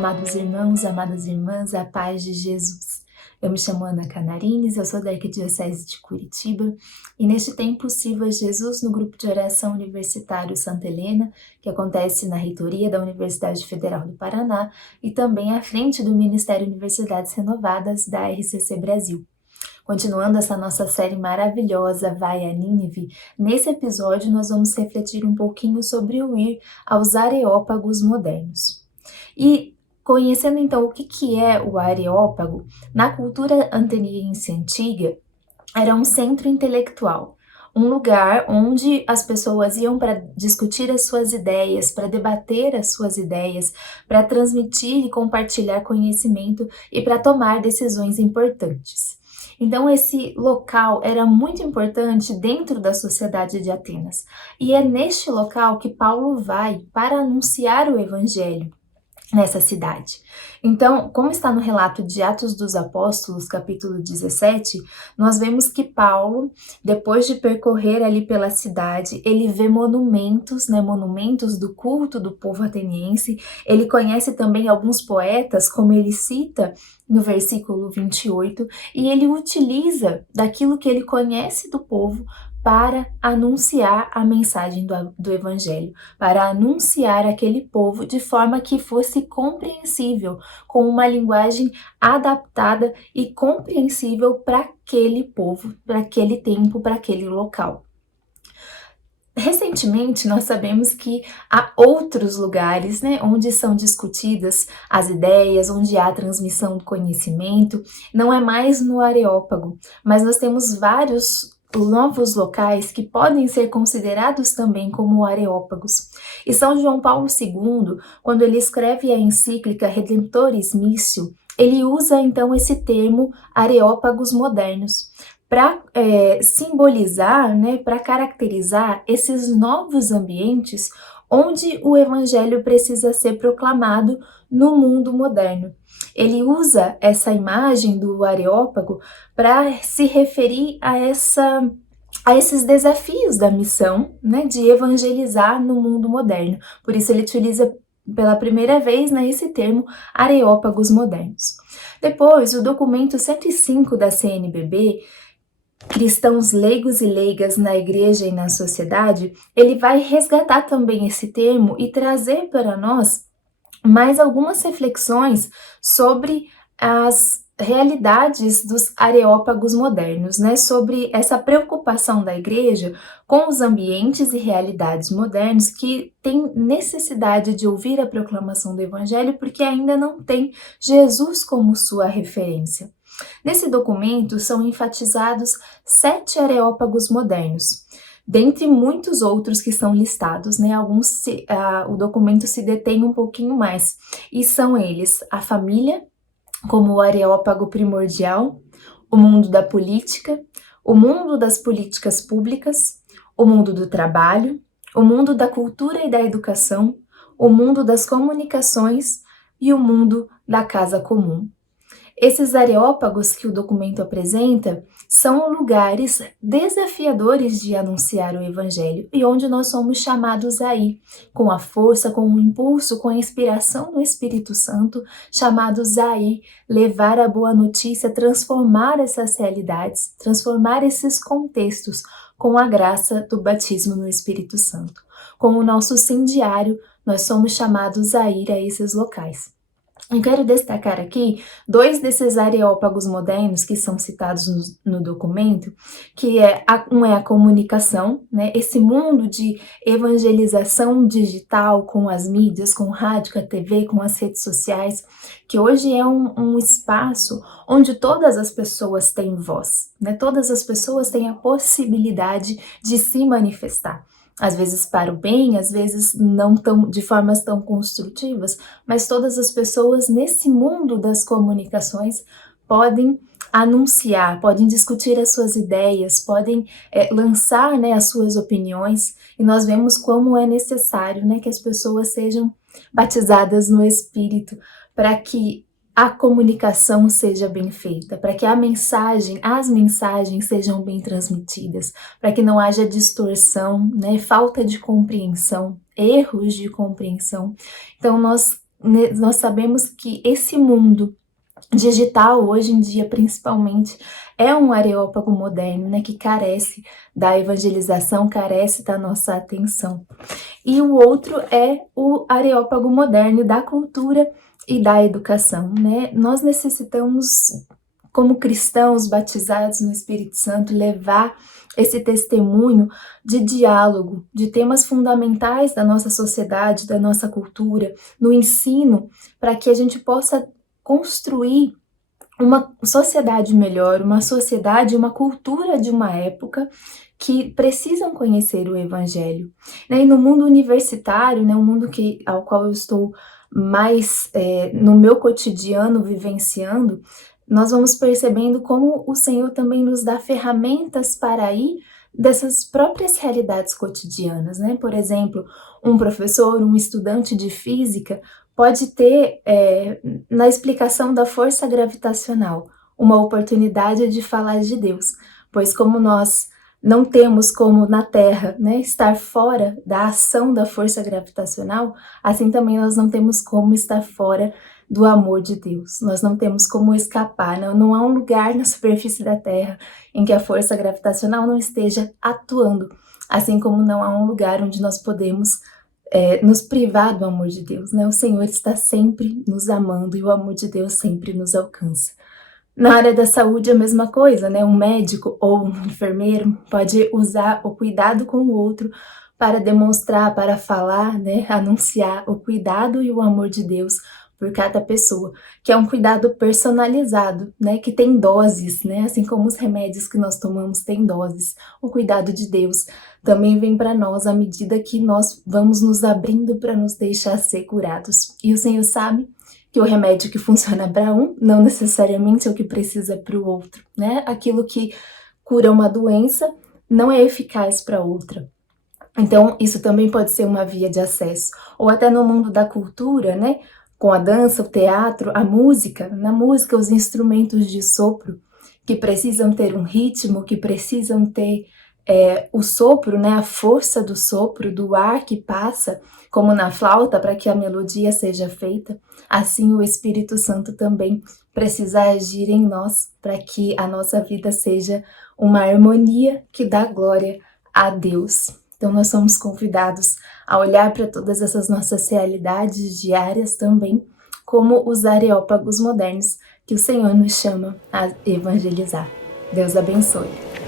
Amados irmãos, amadas irmãs, a paz de Jesus. Eu me chamo Ana Canarines, eu sou da Arquidiocese de Curitiba e neste tempo sirvo a Jesus no grupo de oração universitário Santa Helena, que acontece na reitoria da Universidade Federal do Paraná e também à frente do Ministério Universidades Renovadas da RCC Brasil. Continuando essa nossa série maravilhosa, Vai a Nínive, nesse episódio nós vamos refletir um pouquinho sobre o ir aos Areópagos modernos. E conhecendo então o que é o Areópago, na cultura ateniense antiga, era um centro intelectual, um lugar onde as pessoas iam para discutir as suas ideias, para debater as suas ideias, para transmitir e compartilhar conhecimento e para tomar decisões importantes. Então esse local era muito importante dentro da sociedade de Atenas, e é neste local que Paulo vai para anunciar o evangelho nessa cidade. Então, como está no relato de Atos dos Apóstolos, capítulo 17, nós vemos que Paulo, depois de percorrer ali pela cidade, ele vê monumentos, monumentos do culto do povo ateniense, ele conhece também alguns poetas, como ele cita no versículo 28, e ele utiliza daquilo que ele conhece do povo para anunciar a mensagem do Evangelho, para anunciar aquele povo de forma que fosse compreensível, com uma linguagem adaptada e compreensível para aquele povo, para aquele tempo, para aquele local. Recentemente, nós sabemos que há outros lugares, onde são discutidas as ideias, onde há transmissão do conhecimento, não é mais no Areópago, mas nós temos vários novos locais que podem ser considerados também como areópagos. E São João Paulo II, quando ele escreve a encíclica Redemptoris Missio, ele usa então esse termo areópagos modernos para simbolizar, para caracterizar esses novos ambientes onde o evangelho precisa ser proclamado no mundo moderno. Ele usa essa imagem do Areópago para se referir a esses desafios da missão, de evangelizar no mundo moderno. Por isso ele utiliza pela primeira vez esse termo Areópagos modernos. Depois, o documento 105 da CNBB, Cristãos leigos e leigas na igreja e na sociedade, ele vai resgatar também esse termo e trazer para nós mais algumas reflexões sobre as realidades dos areópagos modernos, sobre essa preocupação da igreja com os ambientes e realidades modernos que têm necessidade de ouvir a proclamação do evangelho porque ainda não tem Jesus como sua referência. Nesse documento são enfatizados 7 areópagos modernos, dentre muitos outros que são listados, o documento se detém um pouquinho mais, e são eles a família, como o areópago primordial, o mundo da política, o mundo das políticas públicas, o mundo do trabalho, o mundo da cultura e da educação, o mundo das comunicações e o mundo da casa comum. Esses areópagos que o documento apresenta são lugares desafiadores de anunciar o evangelho e onde nós somos chamados a ir, com a força, com o impulso, com a inspiração do Espírito Santo, chamados a ir, levar a boa notícia, transformar essas realidades, transformar esses contextos com a graça do batismo no Espírito Santo. Com o nosso sim diário, nós somos chamados a ir a esses locais. Eu quero destacar aqui 2 desses areópagos modernos que são citados no documento, que um é a comunicação, esse mundo de evangelização digital com as mídias, com o rádio, com a TV, com as redes sociais, que hoje é um espaço onde todas as pessoas têm voz, todas as pessoas têm a possibilidade de se manifestar. Às vezes para o bem, às vezes não de formas tão construtivas, mas todas as pessoas nesse mundo das comunicações podem anunciar, podem discutir as suas ideias, podem lançar as suas opiniões, e nós vemos como é necessário que as pessoas sejam batizadas no Espírito para que a comunicação seja bem feita, para que as mensagens sejam bem transmitidas, para que não haja distorção, falta de compreensão, erros de compreensão. Então nós nós sabemos que esse mundo digital, hoje em dia, principalmente, é um areópago moderno, né, que carece da evangelização, carece da nossa atenção. E o outro é o areópago moderno da cultura e da educação, né? Nós necessitamos, como cristãos batizados no Espírito Santo, levar esse testemunho de diálogo, de temas fundamentais da nossa sociedade, da nossa cultura, no ensino, para que a gente possa construir uma sociedade melhor, uma sociedade, uma cultura de uma época que precisam conhecer o Evangelho. E no mundo universitário, né, o mundo ao qual eu estou mais no meu cotidiano vivenciando, nós vamos percebendo como o Senhor também nos dá ferramentas para ir dessas próprias realidades cotidianas, né? Por exemplo, um professor, um estudante de física pode ter, na explicação da força gravitacional, uma oportunidade de falar de Deus, pois como nós não temos como na Terra, né, estar fora da ação da força gravitacional, assim também nós não temos como estar fora do amor de Deus. Nós não temos como escapar, não há um lugar na superfície da Terra em que a força gravitacional não esteja atuando, assim como não há um lugar onde nós podemos nos privar do amor de Deus, né? O Senhor está sempre nos amando e o amor de Deus sempre nos alcança. Na área da saúde, a mesma coisa, né? Um médico ou um enfermeiro pode usar o cuidado com o outro para demonstrar, para falar, né? Anunciar o cuidado e o amor de Deus por cada pessoa, que é um cuidado personalizado, né? Que tem doses, né? Assim como os remédios que nós tomamos têm doses. O cuidado de Deus também vem para nós à medida que nós vamos nos abrindo para nos deixar ser curados. E o Senhor sabe que o remédio que funciona para um não necessariamente é o que precisa para o outro, né? Aquilo que cura uma doença não é eficaz para outra. Então, isso também pode ser uma via de acesso. Ou até no mundo da cultura, né? Com a dança, o teatro, a música. Na música, os instrumentos de sopro, que precisam ter um ritmo, que precisam ter o sopro, né? A força do sopro, do ar que passa, como na flauta, para que a melodia seja feita. Assim, o Espírito Santo também precisa agir em nós, para que a nossa vida seja uma harmonia que dá glória a Deus. Então, nós somos convidados a olhar para todas essas nossas realidades diárias também, como os areópagos modernos que o Senhor nos chama a evangelizar. Deus abençoe.